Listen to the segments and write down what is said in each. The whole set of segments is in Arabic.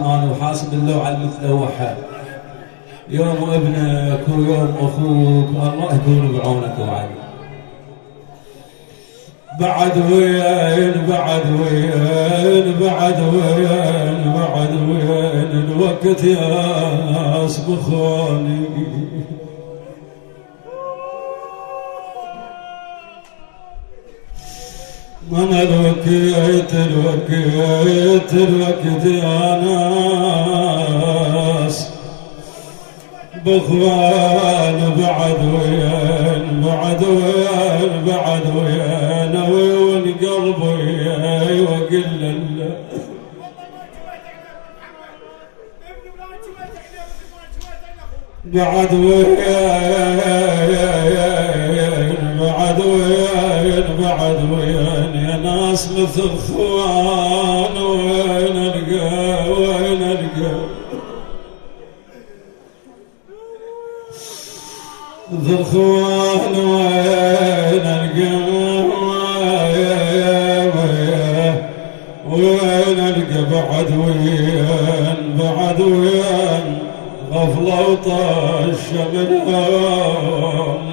انا وحاسب اللوعه المتلوحه، يوم ابنك ويوم اخوك، الله يكون بعونك وعلي. بعد وين بعد وين بعد وين بعد وين الوقت يا ناس بخوني. أنا الوقت يا ناس بخوان. بعد وين بعد وين بعد وين وين قلبي وقل له بعد وين بعد وين بعد وين يا ناس مثل خوان. وين القى وين القى مثل خوان. وين القى وين القى بعد وين بعد وين غفلة وطش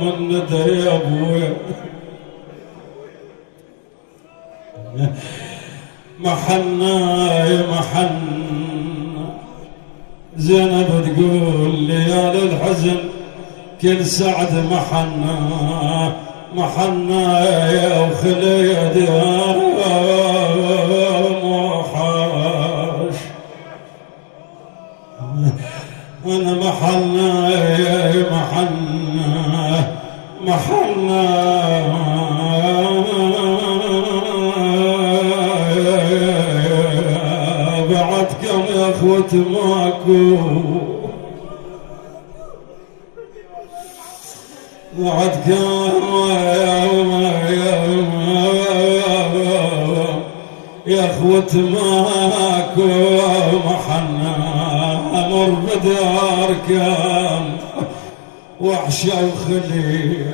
من ندى يا ابويا. محنا زينب تقول ليالي الحزن كل سعد محنا يا وخلي ديار موحاش. انا محنا يا محنا بعدكم يا اخوة ماكو بعدكم يا اخوة ماكو محنا امر بداركم وحشة وخلي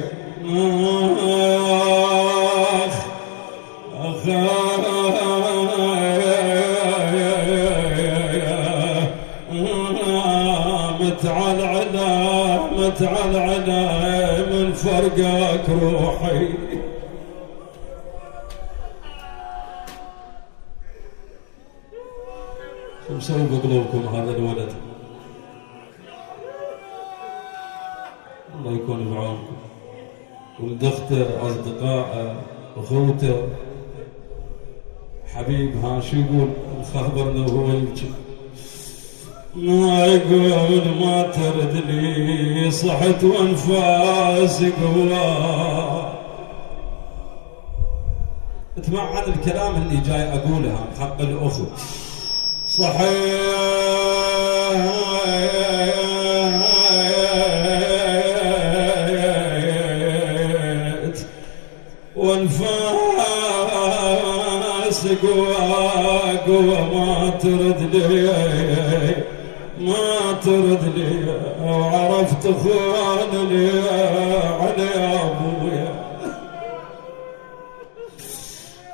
متعال على من فرقك روحي. شو مسوي بقلوبكم هذا الولد؟ الله يكون بعونكم. ولد اخته اصدقائه اخوته حبيب ها شو يقول؟ خبرنا وهو يبكي ما يقول ما ترد لي صحت وانفاسي قوى. اتمعن الكلام اللي جاي اقوله حق الاخو صحيت وانفاسي قوى ما ترد لي ما ترد لي وعرفت اخوان لي على ابويا.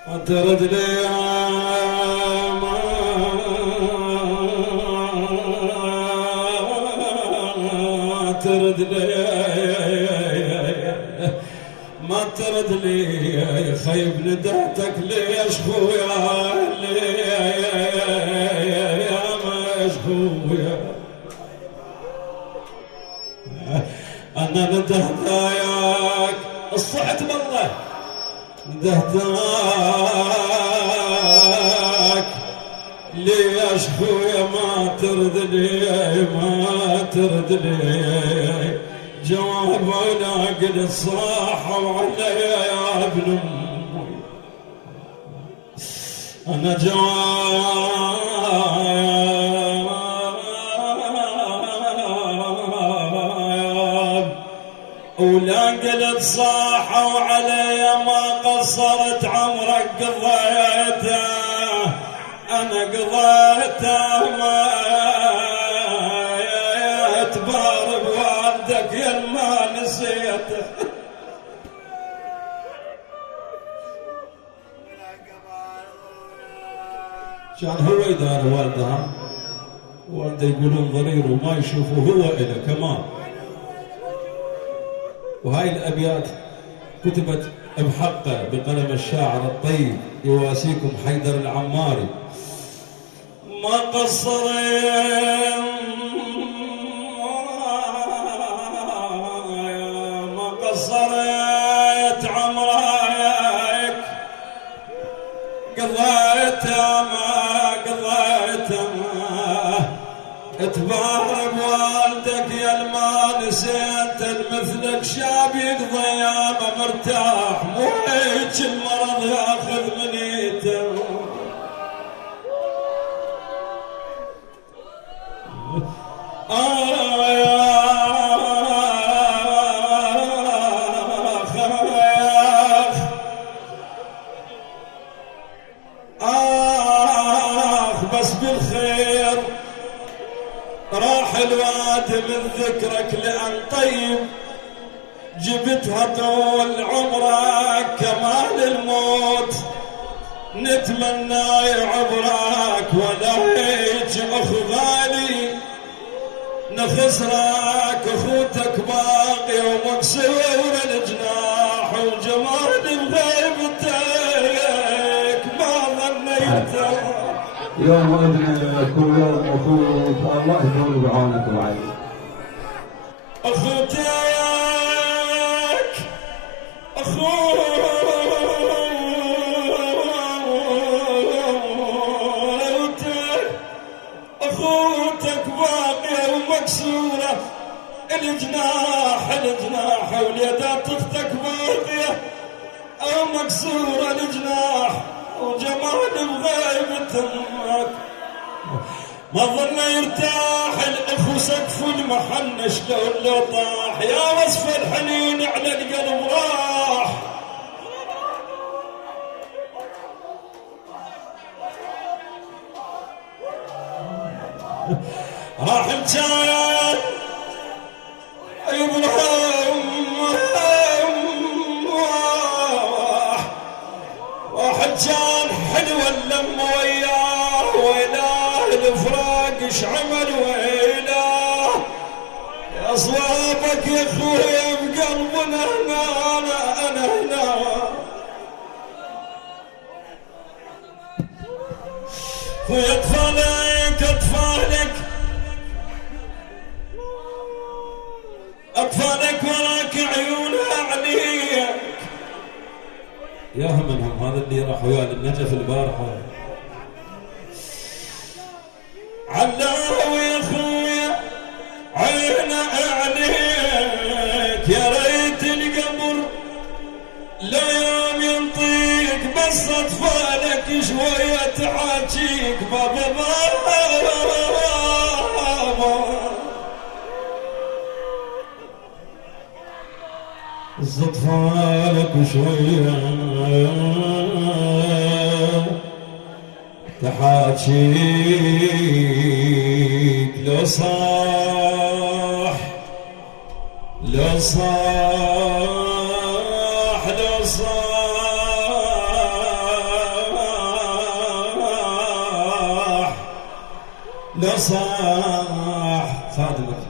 ما ترد لي ما ترد لي ما ترد لي خيب ندهتك ليش خويا أنا ندهتاك الصعد بالله ندهتاك ليش خويا ما ترد لي ما ترد لي. جواب ولا قد صاح وعلي يا ابن امي. انا جواب ولا قلت صاح وعلي ما قصرت عمرك قضيته. انا قضيته ما تبارك والدك يا ما نسيته. كان هو يدار والدها وعنده يقولون ضرير وما يشوفه هو إله كمان. وهاي الأبيات كتبت بحقه بقلم الشاعر الطيب يواسيكم حيدر العماري. ما قصرت عمرك قضيتها ما قضيتها تبارك والدك يا الما نسيت مثلك شاب يقضي ايامه مرتاح مو هيك المرض ياخذ منيته. بس بالخير راح الواد من ذكرك لأن طيب جبتها طول عمرك كمال الموت نتمنى يعبرك ولا هيج اخو غالي نخسرك اخوتك باقي ومكسور الجناح وجمال بغيبتك ما ظنيت يوم ابنك ويوم اخوك الله يكون بعونك وعليك. اخوتك اخوتك اخوتك باقية ومكسورة الجناح وليدات اختك باقية او مكسورة الجناح وجمال بغيبة امك ما ظل يرتاح الاخو سقف المحن شلون لو طاح يا وصف الحنين على القلب راح. راح الجايان واحد جان حلو اللم وياه ويلاه الفراق ايش عمل ويلاه يا صوابك يا اخويا بقلبنا هنا انا هنا خويا اطفالك وراك عيونها عليك ياهم منهم هذا اللي راح ويا النجف البارحه علاه يا خويا عينه عليك يا ريت القبر لا يوم ينطيك بس اطفالك شويه تحاجيك بابا اطفالك شويه تحاجيك لو صاح لو صاح لو صاح لو صاح خادمك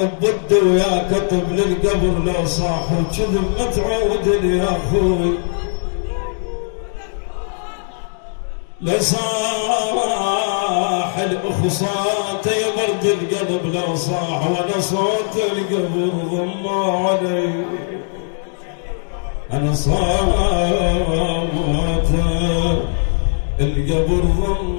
الضد وياك طب للقبر لو صاح وكذب ما تعود يا اخوي لو صاح الاخو صوت يبرد القلب لو صاح وانا صوت القبر ضم علي انا صوت القبر ضم